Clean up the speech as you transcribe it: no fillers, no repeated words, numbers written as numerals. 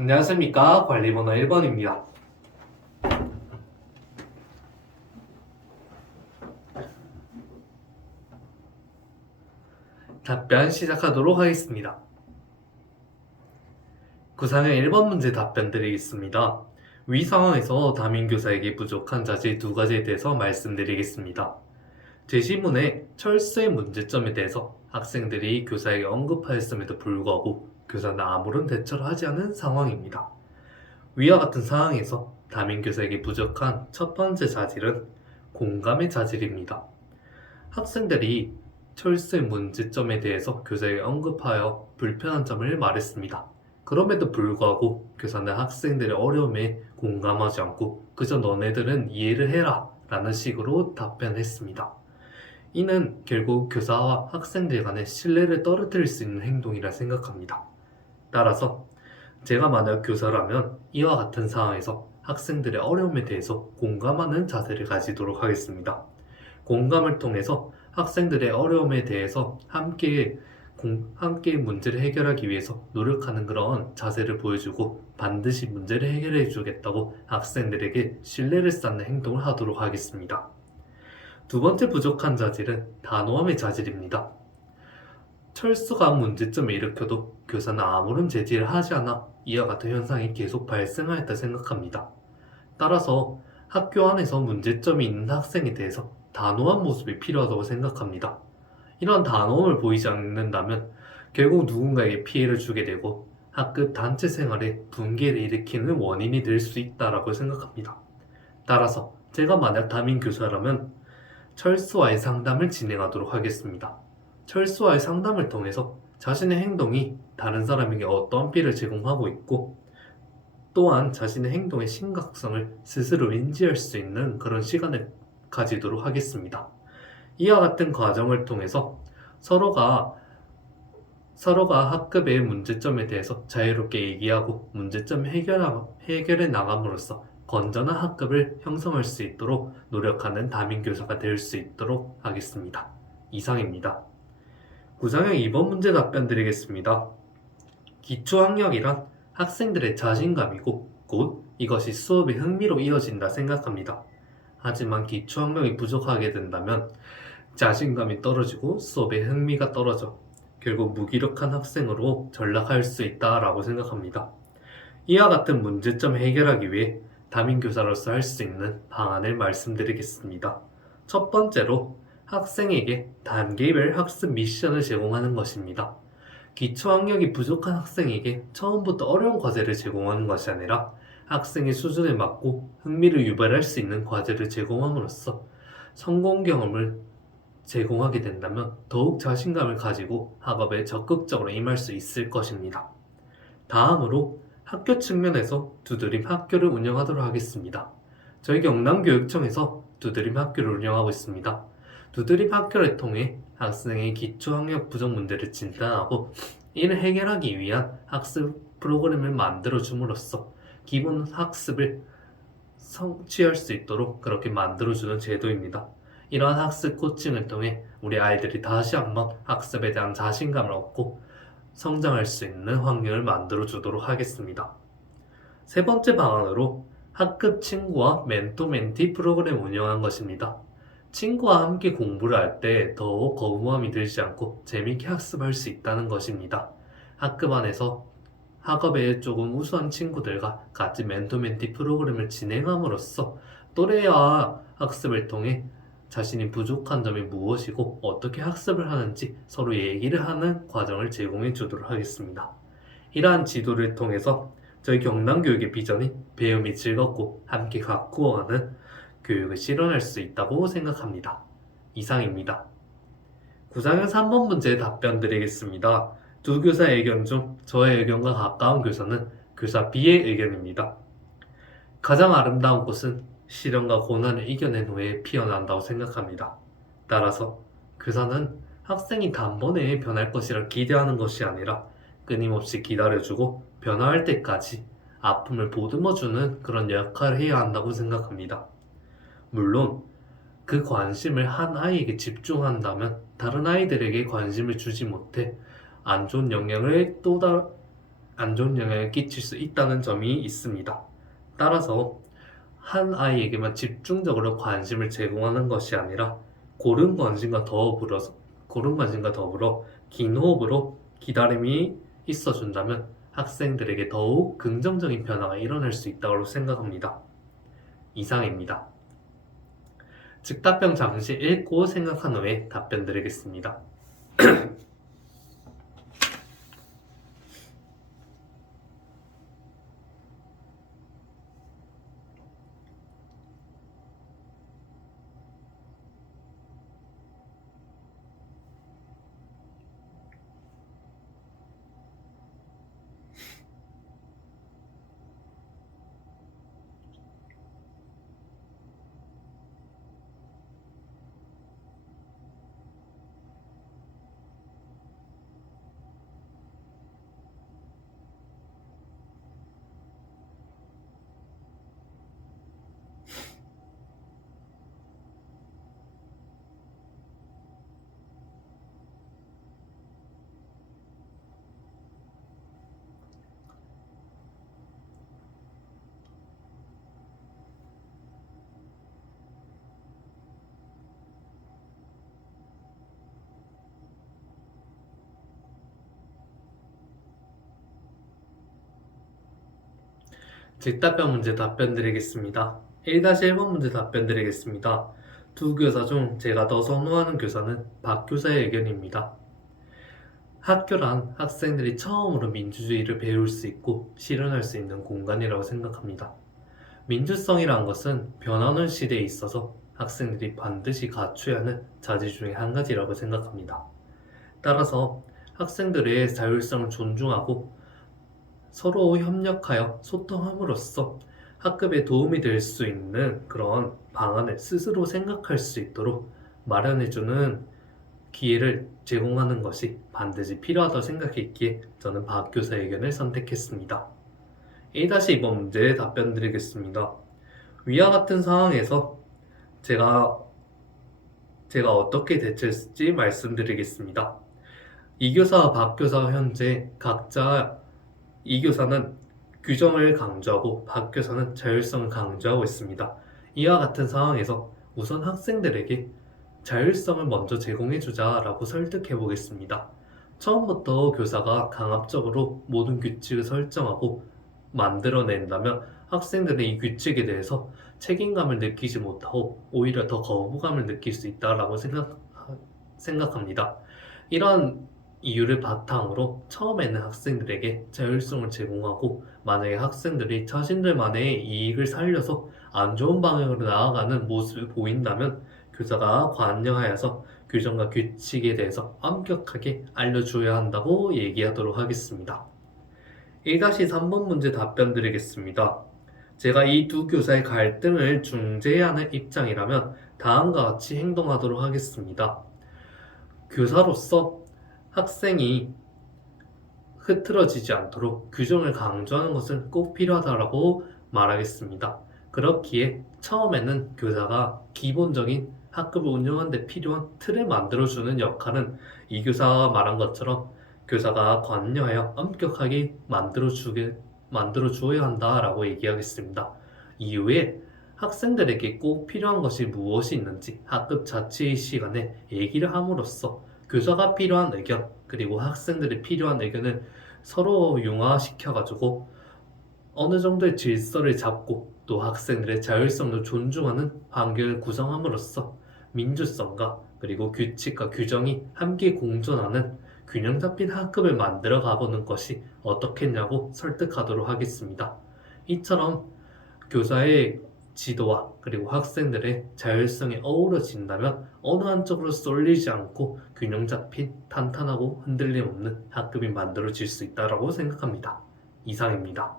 안녕하십니까. 관리번호 1번입니다. 답변 시작하도록 하겠습니다. 구상형 1번 문제 답변 드리겠습니다. 위 상황에서 담임교사에게 부족한 자질 두 가지에 대해서 말씀드리겠습니다. 제시문에 철수의 문제점에 대해서 학생들이 교사에게 언급하였음에도 불구하고 교사는 아무런 대처를 하지 않은 상황입니다. 위와 같은 상황에서 담임교사에게 부족한 첫 번째 자질은 공감의 자질입니다. 학생들이 철수의 문제점에 대해서 교사에게 언급하여 불편한 점을 말했습니다. 그럼에도 불구하고 교사는 학생들의 어려움에 공감하지 않고 그저 너네들은 이해를 해라 라는 식으로 답변했습니다. 이는 결국 교사와 학생들 간의 신뢰를 떨어뜨릴 수 있는 행동이라 생각합니다. 따라서 제가 만약 교사라면 이와 같은 상황에서 학생들의 어려움에 대해서 공감하는 자세를 가지도록 하겠습니다. 공감을 통해서 학생들의 어려움에 대해서 함께 문제를 해결하기 위해서 노력하는 그런 자세를 보여주고 반드시 문제를 해결해 주겠다고 학생들에게 신뢰를 쌓는 행동을 하도록 하겠습니다. 두 번째 부족한 자질은 단호함의 자질입니다. 철수가 문제점을 일으켜도 교사는 아무런 제지를 하지 않아 이와 같은 현상이 계속 발생하였다 생각합니다. 따라서 학교 안에서 문제점이 있는 학생에 대해서 단호한 모습이 필요하다고 생각합니다. 이런 단호함을 보이지 않는다면 결국 누군가에게 피해를 주게 되고 학급 단체 생활에 분개를 일으키는 원인이 될 수 있다고 생각합니다. 따라서 제가 만약 담임 교사라면 철수와의 상담을 진행하도록 하겠습니다. 철수와의 상담을 통해서 자신의 행동이 다른 사람에게 어떠한 피해를 제공하고 있고 또한 자신의 행동의 심각성을 스스로 인지할 수 있는 그런 시간을 가지도록 하겠습니다. 이와 같은 과정을 통해서 서로가 학급의 문제점에 대해서 자유롭게 얘기하고 문제점 해결해 나감으로써 건전한 학급을 형성할 수 있도록 노력하는 담임교사가 될 수 있도록 하겠습니다. 이상입니다. 구상형 2번 문제 답변 드리겠습니다. 기초학력이란 학생들의 자신감이고 곧 이것이 수업의 흥미로 이어진다 생각합니다. 하지만 기초학력이 부족하게 된다면 자신감이 떨어지고 수업의 흥미가 떨어져 결국 무기력한 학생으로 전락할 수 있다라고 생각합니다. 이와 같은 문제점 해결하기 위해 담임교사로서 할 수 있는 방안을 말씀드리겠습니다. 첫 번째로 학생에게 단계별 학습 미션을 제공하는 것입니다. 기초학력이 부족한 학생에게 처음부터 어려운 과제를 제공하는 것이 아니라 학생의 수준에 맞고 흥미를 유발할 수 있는 과제를 제공함으로써 성공 경험을 제공하게 된다면 더욱 자신감을 가지고 학업에 적극적으로 임할 수 있을 것입니다. 다음으로 학교 측면에서 두드림 학교를 운영하도록 하겠습니다. 저희 경남교육청에서 두드림 학교를 운영하고 있습니다. 두드림 학교를 통해 학생의 기초학력 부족 문제를 진단하고 이를 해결하기 위한 학습 프로그램을 만들어줌으로써 기본 학습을 성취할 수 있도록 그렇게 만들어주는 제도입니다. 이러한 학습 코칭을 통해 우리 아이들이 다시 한번 학습에 대한 자신감을 얻고 성장할 수 있는 환경을 만들어주도록 하겠습니다. 세 번째 방안으로 학급 친구와 멘토 멘티 프로그램을 운영한 것입니다. 친구와 함께 공부를 할 때 더욱 거부감이 들지 않고 재미있게 학습할 수 있다는 것입니다. 학급 안에서 학업에 조금 우수한 친구들과 같이 멘토 멘티 프로그램을 진행함으로써 또래와 학습을 통해 자신이 부족한 점이 무엇이고 어떻게 학습을 하는지 서로 얘기를 하는 과정을 제공해 주도록 하겠습니다. 이러한 지도를 통해서 저희 경남교육의 비전이 배움이 즐겁고 함께 가꾸어가는 교육을 실현할 수 있다고 생각합니다. 이상입니다. 구상형 3번 문제 답변 드리겠습니다. 두 교사의 의견 중 저의 의견과 가까운 교사는 교사 B의 의견입니다. 가장 아름다운 꽃은 시련과 고난을 이겨낸 후에 피어난다고 생각합니다. 따라서 교사는 학생이 단번에 변할 것이라 기대하는 것이 아니라 끊임없이 기다려주고 변화할 때까지 아픔을 보듬어주는 그런 역할을 해야 한다고 생각합니다. 물론 그 관심을 한 아이에게 집중한다면 다른 아이들에게 관심을 주지 못해 안 좋은 영향을 안 좋은 영향을 끼칠 수 있다는 점이 있습니다. 따라서 한 아이에게만 집중적으로 관심을 제공하는 것이 아니라 고른 관심과 더불어 긴 호흡으로 기다림이 있어준다면 학생들에게 더욱 긍정적인 변화가 일어날 수 있다고 생각합니다. 이상입니다. 즉답변 잠시 읽고 생각한 후에 답변 드리겠습니다. 즉답변 문제 답변 드리겠습니다. 1-1번 문제 답변 드리겠습니다. 두 교사 중 제가 더 선호하는 교사는 박 교사의 의견입니다. 학교란 학생들이 처음으로 민주주의를 배울 수 있고 실현할 수 있는 공간이라고 생각합니다. 민주성이란 것은 변하는 시대에 있어서 학생들이 반드시 갖춰야 하는 자질 중에 한 가지라고 생각합니다. 따라서 학생들의 자율성을 존중하고 서로 협력하여 소통함으로써 학급에 도움이 될 수 있는 그런 방안을 스스로 생각할 수 있도록 마련해주는 기회를 제공하는 것이 반드시 필요하다고 생각했기에 저는 박 교사의 의견을 선택했습니다. 1-2번 문제에 답변 드리겠습니다. 위와 같은 상황에서 제가 어떻게 대처했을지 말씀드리겠습니다. 이 교사와 박 교사가 현재 각자 이 교사는 규정을 강조하고 박 교사는 자율성을 강조하고 있습니다. 이와 같은 상황에서 우선 학생들에게 자율성을 먼저 제공해주자 라고 설득해 보겠습니다. 처음부터 교사가 강압적으로 모든 규칙을 설정하고 만들어낸다면 학생들은 이 규칙에 대해서 책임감을 느끼지 못하고 오히려 더 거부감을 느낄 수 있다라고 생각합니다. 이런 이유를 바탕으로 처음에는 학생들에게 자율성을 제공하고 만약에 학생들이 자신들만의 이익을 살려서 안 좋은 방향으로 나아가는 모습을 보인다면 교사가 관여하여서 규정과 규칙에 대해서 엄격하게 알려줘야 한다고 얘기하도록 하겠습니다. 1-3번 문제 답변 드리겠습니다. 제가 이 두 교사의 갈등을 중재하는 입장이라면 다음과 같이 행동하도록 하겠습니다. 교사로서 학생이 흐트러지지 않도록 규정을 강조하는 것은 꼭 필요하다고 말하겠습니다. 그렇기에 처음에는 교사가 기본적인 학급을 운영하는 데 필요한 틀을 만들어주는 역할은 이 교사가 말한 것처럼 교사가 관여하여 엄격하게 만들어주어야 한다라고 얘기하겠습니다. 이후에 학생들에게 꼭 필요한 것이 무엇이 있는지 학급 자체의 시간에 얘기를 함으로써 교사가 필요한 의견 그리고 학생들이 필요한 의견을 서로 융화시켜가지고 어느 정도의 질서를 잡고 또 학생들의 자율성도 존중하는 환경을 구성함으로써 민주성과 그리고 규칙과 규정이 함께 공존하는 균형 잡힌 학급을 만들어 가보는 것이 어떻겠냐고 설득하도록 하겠습니다. 이처럼 교사의 지도와 그리고 학생들의 자율성이 어우러진다면 어느 한쪽으로 쏠리지 않고 균형 잡힌 탄탄하고 흔들림 없는 학급이 만들어질 수 있다고 생각합니다. 이상입니다.